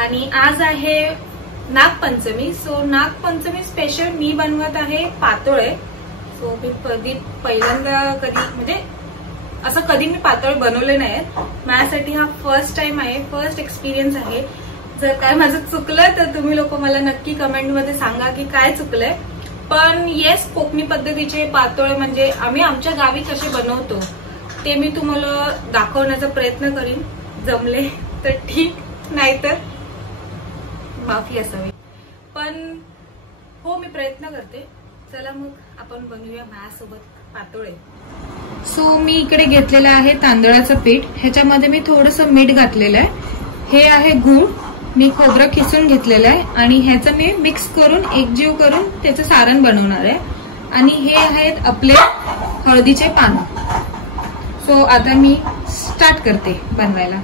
आणि आज आहे नागपंचमी. सो नागपंचमी स्पेशल मी बनवत आहे पातोळे. सो मी पहिल्यांदा कधी मी पातोळे बनवले नाहीत. माझ्यासाठी हा फर्स्ट टाइम आहे, फर्स्ट एक्सपिरियन्स आहे. जर काय माझं चुकलं तर तुम्ही लोक मला नक्की कमेंटमध्ये सांगा की काय चुकलंय. पण येस, कोकणी पद्धतीचे पातोळे म्हणजे आम्ही आमच्या गावी कसे बनवतो ते मी तुम्हाला दाखवण्याचा प्रयत्न करीन. जमले तर ठीक, नाहीतर माफी असावी. पण हो, मी प्रयत्न करते. चला मग आपण बनवूया माझ्यासोबत पातोळे. सो मी इकडे घेतलेलं आहे तांदळाचं पीठ. ह्याच्यामध्ये मी थोडंसं मीठ घातलेलं आहे. हे आहे गूळ, मी खोबरं किसून घेतलेलं आहे आणि ह्याचं मी मिक्स करून एकजीव करून त्याचं सारण बनवणार आहे. आणि हे आहेत आपले हळदीचे पानं. सो आता मी स्टार्ट करते बनवायला.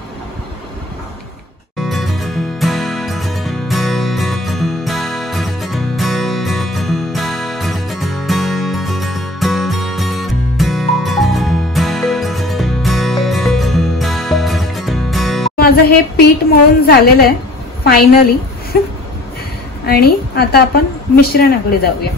माझं हे पीठ मळून झालेलं आहे फायनली. आणि आता आपण मिश्रणाकडे जाऊया.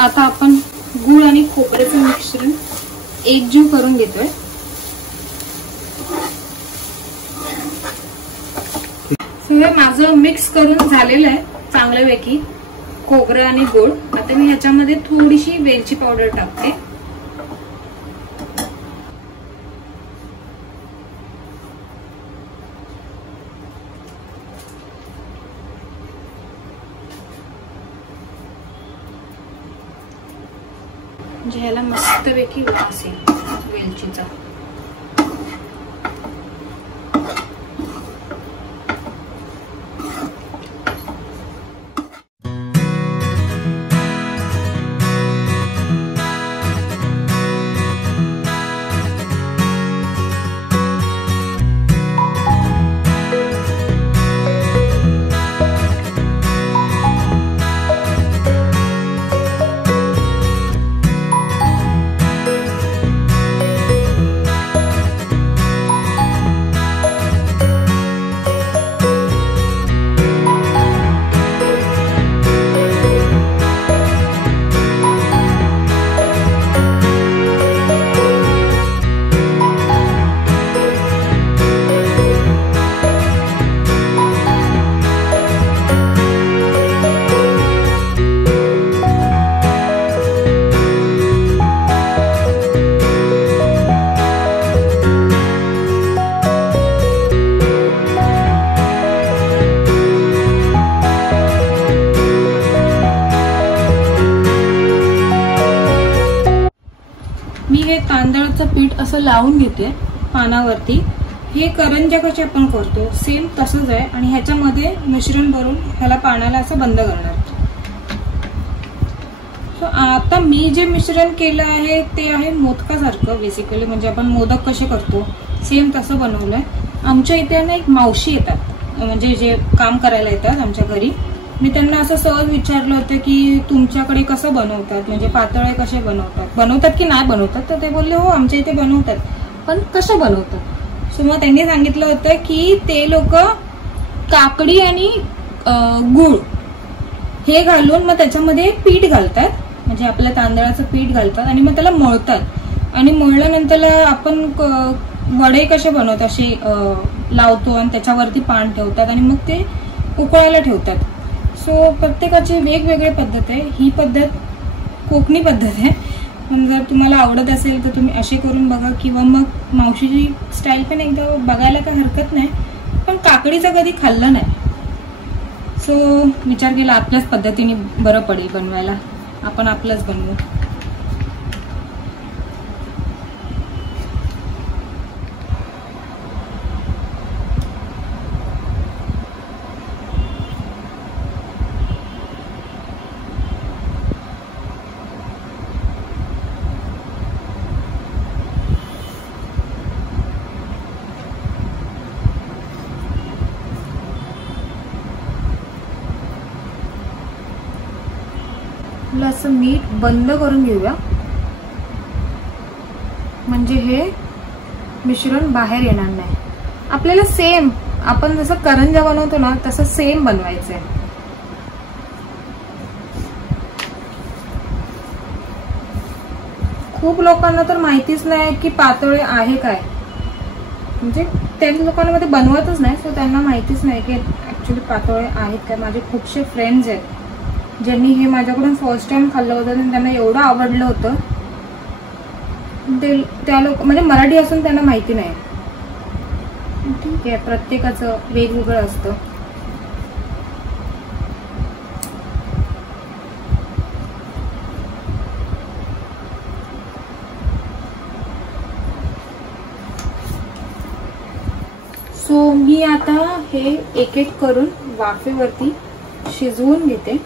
आता आपण गूळ आणि खोबऱ्याचं मिश्रण एकजीव करून घेतोय. हे माझं मिक्स करून झालेलं आहे चांगल्यापैकी खोबरं आणि गूळ. आता मी ह्याच्यामध्ये थोडीशी वेलची पावडर टाकते. म्हणजे ह्याला मस्तपैकी वास येईल वेलचीचा. तांदळाचं पीठ असं लावून घेते पानावरती. हे करंज्या कशी आपण करतो सेम तसंच आहे. आणि ह्याच्यामध्ये मिश्रण भरून ह्याला पाण्याला असं बंद करणार. सो आता मी जे मिश्रण केलं आहे ते आहे मोदकासारखं बेसिकली. म्हणजे आपण मोदक कसे करतो सेम तसं बनवलंय. आमच्या इथे ना एक मावशी येतात, म्हणजे जे काम करायला येतात आमच्या घरी. मी त्यांना असं सहज विचारलं होतं की तुमच्याकडे कसं बनवतात, म्हणजे पातोळे कसे बनवतात की नाही बनवतात. तर ते बोलले हो आमच्या इथे बनवतात, पण कसं बनवतात. सो मग त्यांनी सांगितलं होतं की ते लोक काकडी आणि गूळ हे घालून मग त्याच्यामध्ये पीठ घालतात, म्हणजे आपल्या तांदळाचं पीठ घालतात आणि मग त्याला मळतात. आणि मळल्यानंतर आपण वडे कसे बनवतात असे लावतो आणि त्याच्यावरती पान ठेवतात आणि मग ते उकळायला ठेवतात. सो प्रत्येकाची वेगवेगळी पद्धत आहे. ही पद्धत कोकणी पद्धत आहे. पण जर तुम्हाला आवडत असेल तर तुम्ही असे करून बघा, किंवा मग मावशीची स्टाईल पण एकदा बघायला काही हरकत नाही. पण काकडीचं कधी खाल्लं नाही. सो विचार केला आपल्याच पद्धतीने बरं पडेल बनवायला, आपण आपलंच बनवू. असं मीठ बंद करून घेऊया, म्हणजे हे मिश्रण बाहेर येणार नाही. आपल्याला सेम आपण जसं करंजा बनवतो ना तसं सेम बनवायचंय. खूप लोकांना तर माहितीच नाही की पातोळे आहे काय, म्हणजे त्या लोकांमध्ये बनवतच नाही, सो त्यांना माहितीच नाही की ऍक्च्युली पातोळे आहेत काय. माझे खूपशे फ्रेंड्स आहेत ज्यांनी हे माझ्याकडून फर्स्ट टाइम खाल्लं होतं आणि त्यांना एवढं आवडलं होतं. त्या लोक म्हणजे मराठी असून त्यांना माहिती नाही. ठीक आहे, प्रत्येकाचं वेगवेगळं असतं. सो मी आता हे एक एक करून वाफेवरती शिजवून घेते.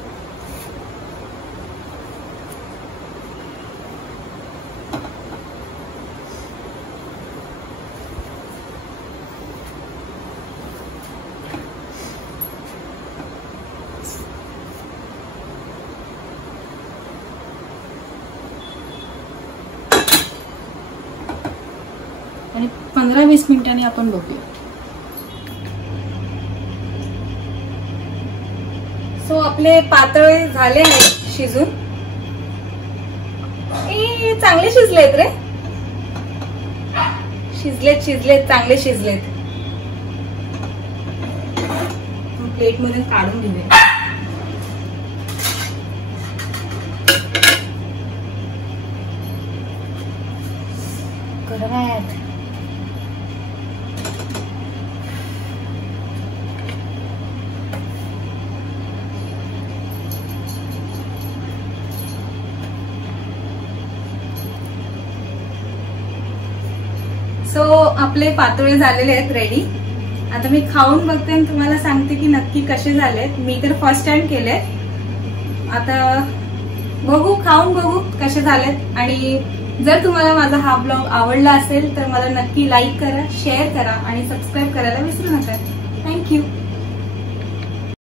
आणि 15-20 मिनिटांनी आपण बघूया. सो आपले पातळ झाले आहेत शिजून. चांगले शिजलेत रे, शिजलेत चांगले शिजलेत. प्लेट मध्ये काढून घेऊया. गरम आहेत. सो आपले पातोळे झालेले आहेत रेडी. आता मी खाऊन बघते आणि तुम्हाला सांगते की नक्की कसे झालेत. मी तर फर्स्ट टाइम केले, आता बघू, खाऊन बघू कसे झालेत. आणि जर तुम्हाला माझा हा ब्लॉग आवडला असेल तर मला नक्की लाईक करा, शेअर करा आणि सबस्क्राईब करायला विसरू नका. थँक्यू.